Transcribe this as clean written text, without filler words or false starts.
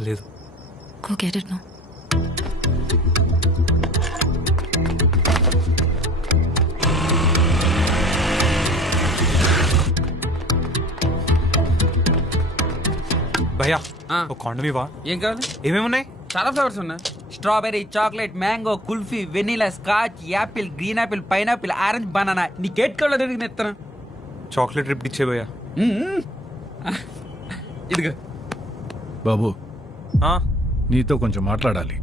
లేదు. Go get it now. భయ్యా ఆ. ఒక కాండమ్ ఇవ్వా. ఏం కావాలి? ఏమేమున్నాయి? చాలా ఫ్లేవర్స్ ఉన్నాయి. Strawberry, chocolate, mango, kulfi, vanilla, scotch, Apple, green Apple, pineapple, orange, banana. నీ కేట్ కలర్ తిరిగి ఎత్తనా? చాక్లెట్ రిప్ ఇచ్చే భయ్యా. ఇదిగో. బాబు ఆ, నీతో కొంచెం మాట్లాడాలి.